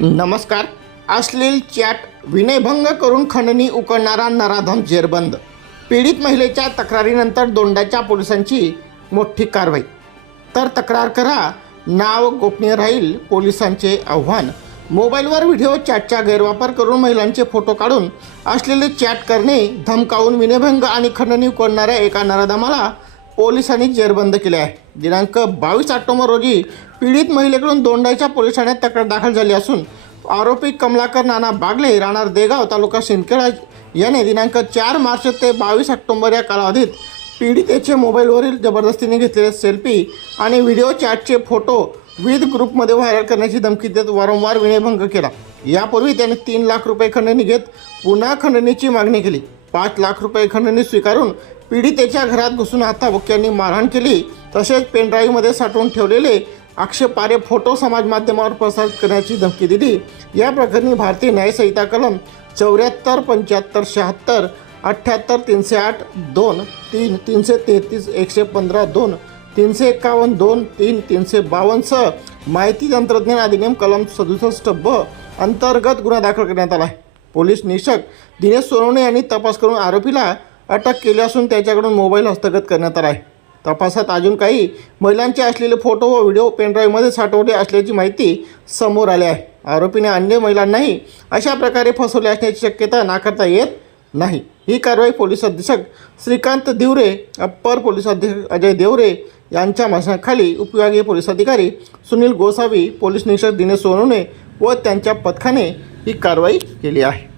नमस्कार. अश्लील चॅट विनयभंग करून खंडणी उकळणारा नराधम जेरबंद. पीडित महिलेच्या तक्रारीनंतर दोंडाच्या पोलिसांची मोठी कारवाई. तर तक्रार करा नाव गोपनीय राहील पोलिसांचे आव्हान. मोबाईलवर व्हिडिओ चॅटचा गैरवापर करून महिलांचे फोटो काढून असलेले चॅट करणे धमकावून विनयभंग आणि खंडणी उकळणाऱ्या एका नराधमाला पोलिसांनी जेरबंद केले आहे. दिनांक बावीस ऑक्टोबर रोजी पीडित महिलेकडून दोंडाईच्या पोलीस ठाण्यात तक्रार दाखल झाली असून आरोपी कमलाकर नाना बागले राहणार देगाव तालुका सिंदखेडा याने दिनांक चार मार्च ते बावीस ऑक्टोबर या कालावधीत पीडितेचे मोबाईलवरील जबरदस्तीने घेतलेले सेल्फी आणि व्हिडिओ चॅटचे फोटो विविध ग्रुपमध्ये व्हायरल करण्याची धमकी देत वारंवार विनयभंग केला. यापूर्वी त्याने तीन लाख रुपये खंडणी घेत पुन्हा खंडणीची मागणी केली. पाच लाख रुपये खंडणी स्वीकारून पीडितेच्या घरात घुसून हाताबुक्यांनी मारहाण केली. तसेच पेनड्राईव्हमध्ये साठवून ठेवलेले आक्षेपारे फोटो समाज माध्यमावर प्रसारित करण्याची धमकी दिली. या प्रकरणी भारतीय न्यायसंहिता कलम चौऱ्याहत्तर पंच्याहत्तर शहात्तर अठ्ठ्याहत्तर तीनशे आठ दोन तीन तीनशे तेहतीस एकशे पंधरा दोन तीनशे एकावन्न दोन तीन तीनशे बावन्नसह माहिती तंत्रज्ञान अधिनियम कलम सदुसष्ट ब अंतर्गत गुन्हा दाखल करण्यात आला आहे. पोलीस निरीक्षक दिनेश सोनवणे यांनी तपास करून आरोपीला अटक केली असून त्याच्याकडून मोबाईल हस्तगत करण्यात आला आहे. तपासात अजून काही महिलांचे असलेले फोटो व व्हिडिओ पेनड्राईव्हमध्ये साठवले असल्याची माहिती समोर आली आहे. आरोपीने अन्य महिलांनाही अशा प्रकारे फसवले असण्याची शक्यता नाकारता येत नाही. ही कारवाई पोलीस अधीक्षक श्रीकांत दिवरे अप्पर पोलीस अधीक्षक अजय देवरे यांच्या मार्गदर्शनाखाली उपविभागीय पोलीस अधिकारी सुनील गोसावी पोलीस निरीक्षक दिनेश सोनवणे व त्यांच्या पथकाने ही कारवाई केली आहे.